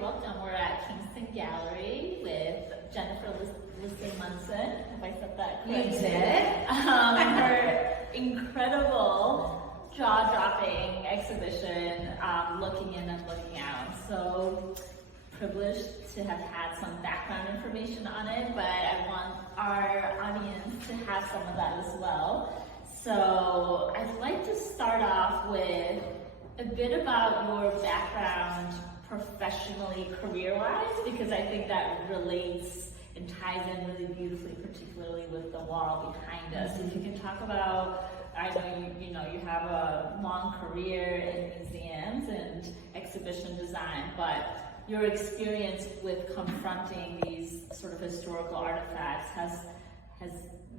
welcome. We're at Kingston Gallery with Jennifer Liston Munson. Have I said that correctly? You did. Her incredible jaw-dropping exhibition, Looking In and Looking Out. So privileged to have had some background information on it, but I want our audience to have some of that as well. So I'd like to start off with a bit about your background professionally, career-wise, because I think that relates and ties in really beautifully, particularly with the wall behind us. If you can talk about, I know you have a long career in museums and exhibition design, but your experience with confronting these sort of historical artifacts has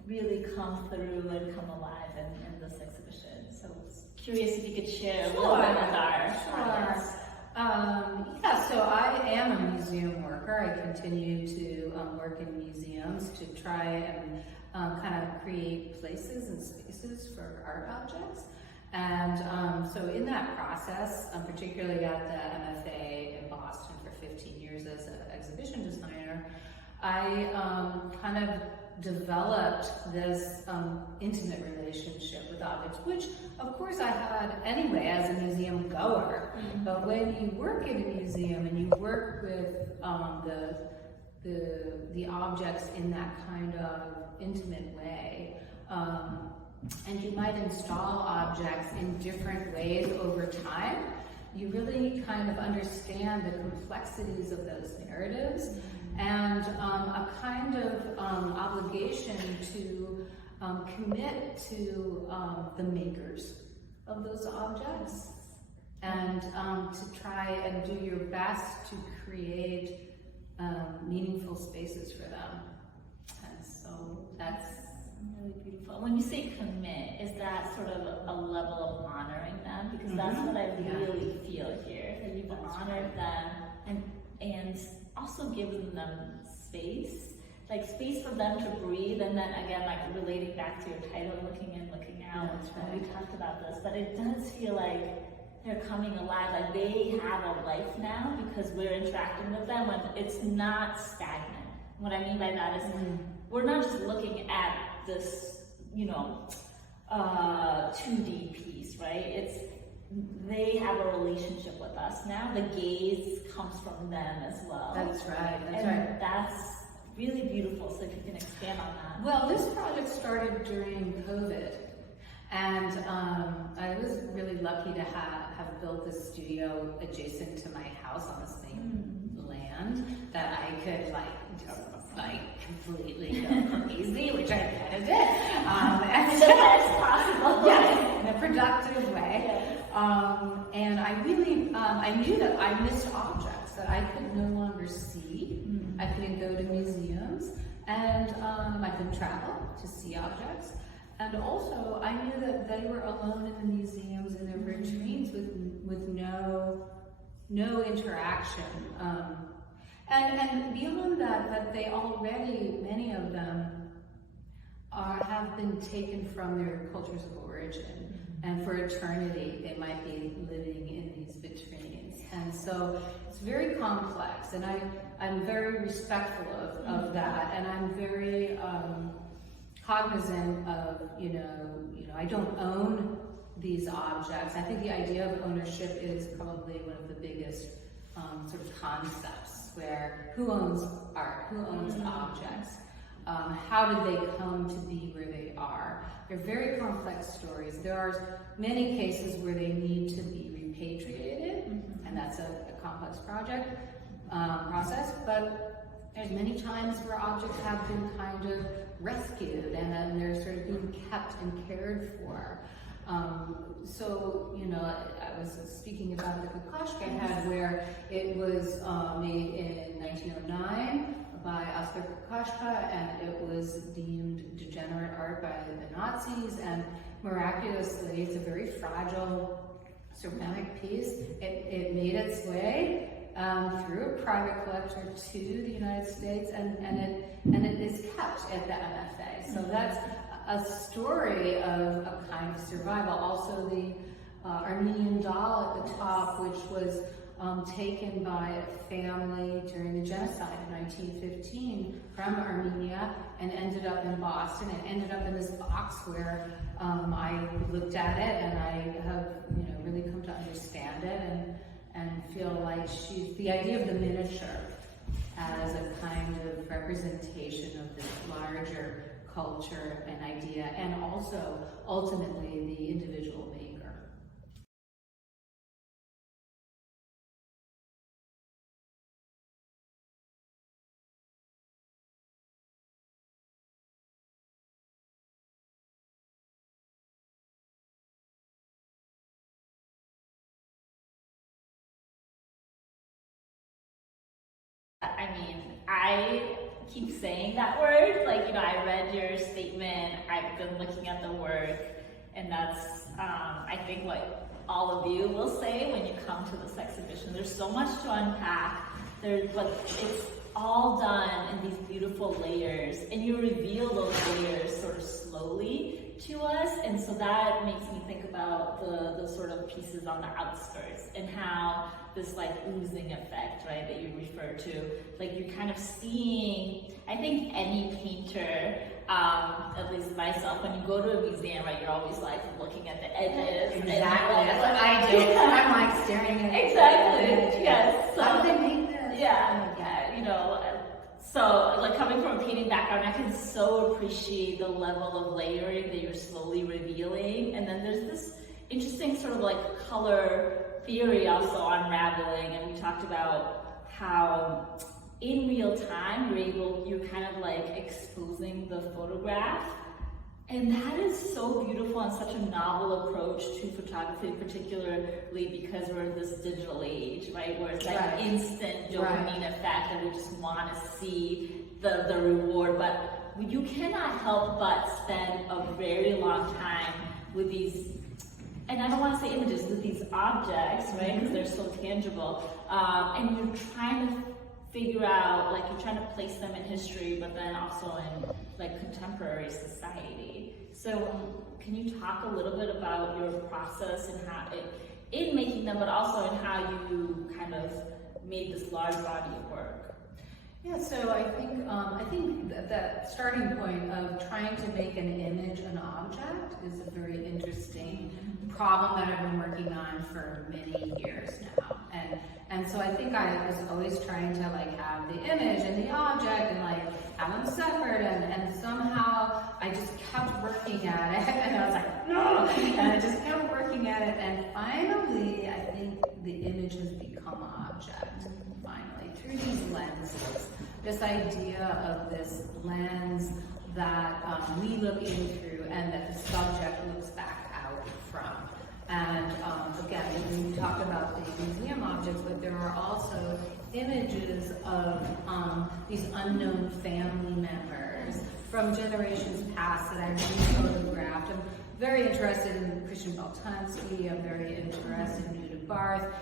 really come through and come alive in this exhibition. So I was curious if you could share a little bit with our audience. So I am a museum worker. I continue to work in museums to try and kind of create places and spaces for art objects. And so in that process, particularly at the MFA in Boston for 15 years as an exhibition designer, I kind of developed this intimate relationship with objects, which of course I had anyway as a museum goer. Mm-hmm. But when you work in a museum and you work with the objects in that kind of intimate way, and you might install objects in different ways over time, you really kind of understand the complexities of those narratives. And a kind of obligation to commit to the makers of those objects and to try and do your best to create meaningful spaces for them. And so that's really beautiful. When you say commit, is that sort of a level of honoring them? Because that's what I really feel here, that you've honored them and also given them space for them to breathe, and then again, like relating back to your title, Looking In, Looking Out. That's right. We talked about this, but it does feel like they're coming alive, like they have a life now because we're interacting with them, and it's not stagnant. What I mean by that is we're not just looking at this, 2D piece, right? They have a relationship with us now. The gaze comes from them as well. That's right. That's really beautiful. So if you can expand on that. Well, this project started during COVID, and I was really lucky to have built this studio adjacent to my house on the same land that I could completely go crazy, which I kind of did. In the best possible way. Yes, in a productive way. Yes. And I really, I knew that I missed objects that I could no longer see. I couldn't go to museums, and I couldn't travel to see objects. And also, I knew that they were alone in the museums in their vitrines with no interaction. And beyond that they already, many of them have been taken from their cultures of origin. And for eternity, they might be living in these vitrines. And so it's very complex, and I'm very respectful of that, and I'm very cognizant of, I don't own these objects. I think the idea of ownership is probably one of the biggest sort of concepts, where who owns art, who owns objects? How did they come to be where they are? They're very complex stories. There are many cases where they need to be repatriated, and that's a complex process, but there's many times where objects have been kind of rescued and they're sort of being kept and cared for. I was speaking about the Kokoschka head, where it was made in 1909 by Oskar Kokoschka, and it was deemed degenerate art by the Nazis, and miraculously, it's a very fragile ceramic piece. It made its way through a private collector to the United States, and it is kept at the MFA. So that's a story of a kind of survival. Also, the Armenian doll at the top, which was taken by a family during the genocide in 1915 from Armenia and ended up in Boston and ended up in this box where I looked at it and I have really come to understand it and feel like the idea of the miniature as a kind of representation of this larger culture and idea, and also ultimately the individual maker. I mean, I keep saying that word, I read your statement, I've been looking at the work, and that's, I think what all of you will say when you come to this exhibition. There's so much to unpack. It's all done in these beautiful layers, and you reveal those layers sort of slowly to us, and so that makes me think about the sort of pieces on the outskirts and how this oozing effect, right, that you refer to, you're kind of seeing, I think any painter, at least myself, when you go to a museum, right, you're always looking at the edges. Exactly, that's what I do. Yeah. I'm staring at exactly, yes. So, how did they make this? Yeah, so coming from a painting background, I can so appreciate the level of layering that you're slowly revealing, and then there's this interesting sort of color theory also unraveling, and we talked about how in real time you're kind of exposing the photograph, and that is so beautiful and such a novel approach to photography, particularly because we're in this digital age, right, where it's instant dopamine effect and we just want to see the reward, but you cannot help but spend a very long time with these, and I don't want to say images, with these objects, right, because they're so tangible, and you're trying to figure out, you're trying to place them in history, but then also in contemporary society. So can you talk a little bit about your process and how in making them, but also in how you kind of made this large body of work? Yeah, so I think that starting point of trying to make an image an object is a very interesting problem that I've been working on for many years now. And so I think I was always trying to have the image and the object and have them separate, and somehow I just kept working at it, and I was no, and I just kept working at it, and finally I think the image has become an object, finally, through these lenses. This idea of this lens that we look in through and that the subject looks back out from. And again, we talked about the museum objects, but there are also images of these unknown family members from generations past that I've photographed. I'm very interested in Christian Baltansky, I'm very interested in Nuda Barth,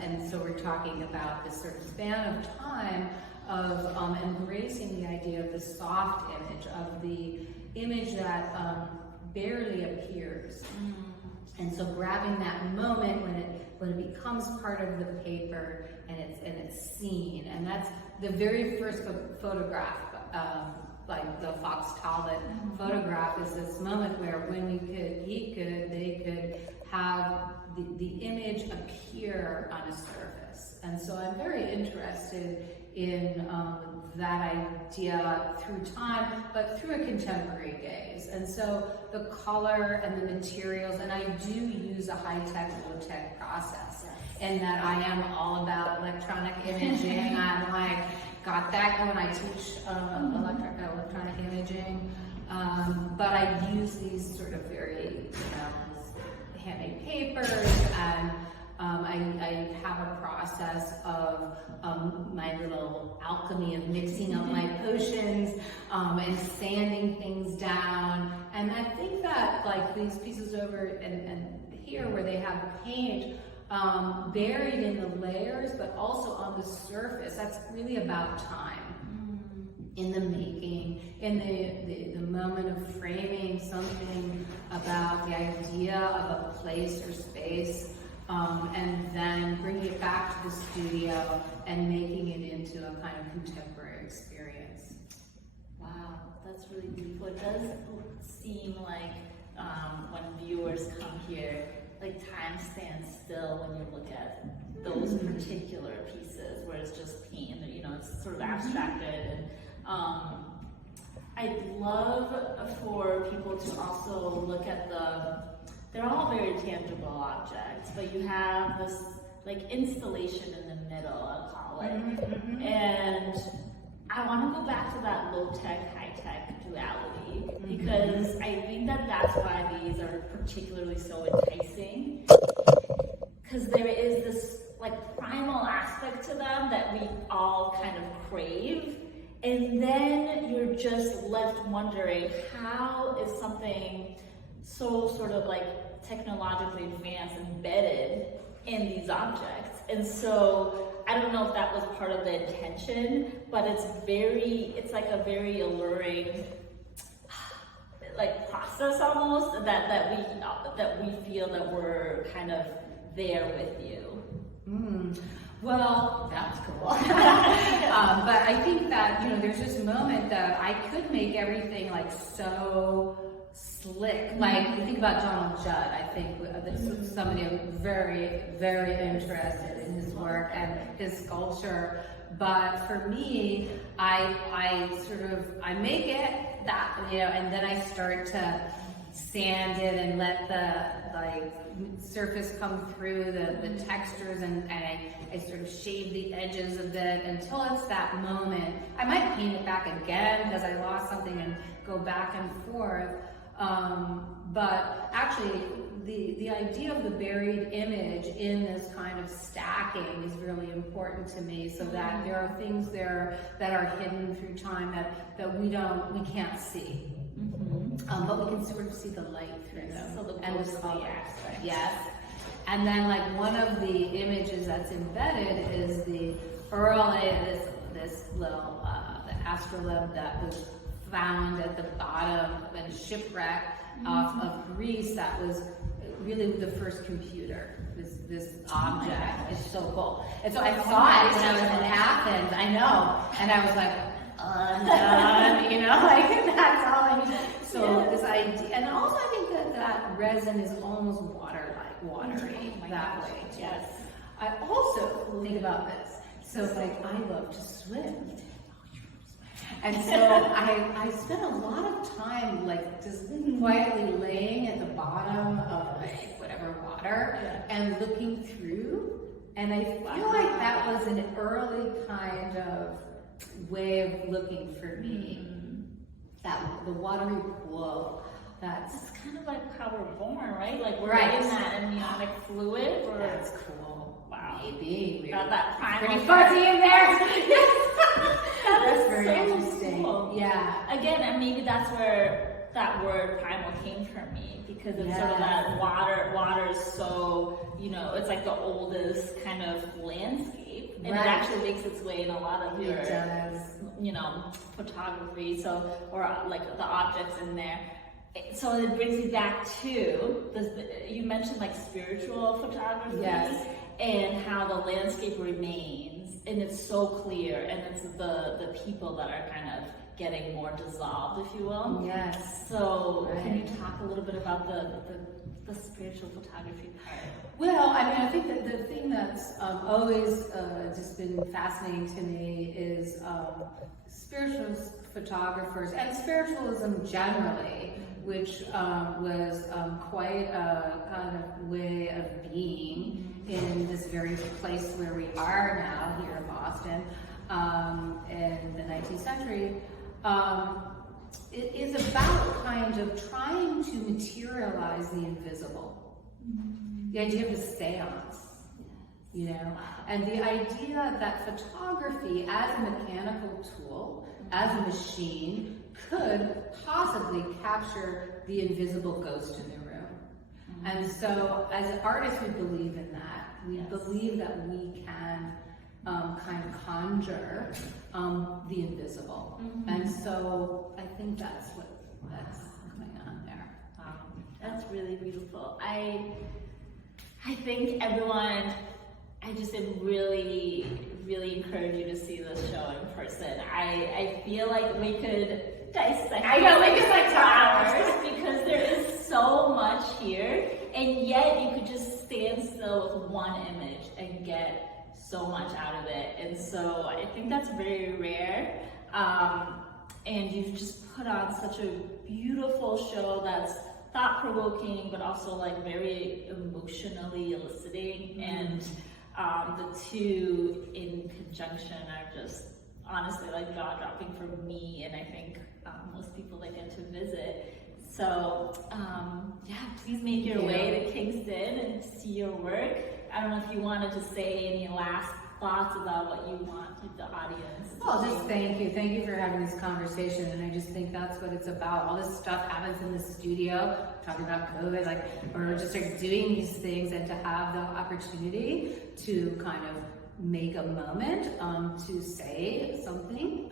and so we're talking about this sort of span of time of embracing the idea of the soft image, of the image that barely appears. And so grabbing that moment when it becomes part of the paper and it's seen, and that's the very first photograph, the Fox Talbot photograph, is this moment where when they could have the image appear on a surface. And so I'm very interested in that idea through time, but through a contemporary gaze. And so the color and the materials, and I do use a high-tech, low-tech process, in that I am all about electronic imaging. I'm got that when I teach electronic imaging, but I use these sort of very handmade papers, and I have a process of my little alchemy of mixing up my potions and sanding things down. And I think that these pieces over and here where they have paint buried in the layers, but also on the surface, that's really about time. In the making, in the moment of framing something, about the idea of a place or space, and then bringing it back to the studio and making it into a kind of contemporary experience. Wow, that's really beautiful. It does seem like when viewers come here, like time stands still when you look at those particular pieces where it's just paint and, you know, it's sort of abstracted. And I'd love for people to also look at they're all very tangible objects, but you have this like installation in the middle, I'll call it. And I want to go back to that low-tech, high-tech duality, because I think that that's why these are particularly so enticing, because there is this like primal aspect to them that we all kind of crave, and then you're just left wondering, how is something so sort of like technologically advanced embedded in these objects? And so I don't know if that was part of the intention, but it's like a very alluring like process almost that we feel that we're kind of there with you. Well, that's cool. But I think that, you know, there's this moment that I could make everything like so slick. Like, you think about Donald Judd, I think this is somebody I'm very, very interested in his work and his sculpture. But for me, I make it that, you know, and then I start to sand it and let the like surface come through the textures, and I sort of shave the edges of it until it's that moment. I might paint it back again because I lost something and go back and forth. But actually, the idea of the buried image in this kind of stacking is really important to me, so that there are things there that are hidden through time that we can't see. But we can sort of see the light through them, so the and the colors. aspect. Yes. And then like one of the images that's embedded is the early, this little the astrolabe that was found at the bottom of a shipwreck off of Greece. That was really the first computer. This object is so cool. And so I saw it when I was in Athens. I know, and I was like, you know, like that's all I need. So this idea, and also I think that resin is almost watery that way too. Yes. I also think about this. So like I love to swim. And so I spent a lot of time like just quietly laying at the bottom of like whatever water and looking through. And I feel like that was an early kind of way of looking for me. That the watery pool. That's kind of like how we're born, right? Like we're right. in that amniotic fluid. Or that's cool. Wow. Maybe we got that primal. Pretty fuzzy in there. That's very so interesting. Cool. Yeah. Again, and maybe that's where that word primal came from me, because it's sort of that water is so, you know, it's like the oldest kind of landscape. And it actually makes its way in a lot of your, you know, photography. So, or like the objects in there. So it brings you back to this, you mentioned like spiritual photography. Yes. And how the landscape remains, and it's so clear, and it's the people that are kind of getting more dissolved, if you will. Yes. So can you talk a little bit about the spiritual photography part? Well, I mean, I think that the thing that's always just been fascinating to me is spiritual photographers and spiritualism generally, which was quite a kind of way of being in this very place where we are now here in Boston in the 19th century. It is about kind of trying to materialize the invisible. The idea of a seance, you know, and the idea that photography as a mechanical tool, as a machine, could possibly capture the invisible ghost in the room. And so as artists, we believe in that. We believe that we can kind of conjure the invisible. And so I think that's what's going on there. Wow, that's really beautiful. I I think everyone, I just really encourage you to see this show in person. I feel like we could dissect I know, we could like talk hours because there is so much here, and yet you could just stand still with one image and get so much out of it. And so I think that's very rare. And you've just put on such a beautiful show that's thought-provoking, but also like very emotionally eliciting. And the two in conjunction are just honestly like jaw-dropping for me, and I think most people that get to visit. So yeah, please make your way to Kingston and see your work. I don't know if you wanted to say any last thoughts about what you want the audience to Well, see. just thank you for having this conversation, and I just think that's what it's about. All this stuff happens in the studio, talking about COVID, like we're just like doing these things, and to have the opportunity to kind of make a moment to say something,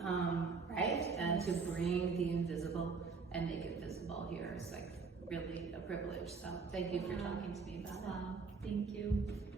right, and to bring the invisible and make it visible here is like really a privilege. So thank you for talking to me about it. Thank you.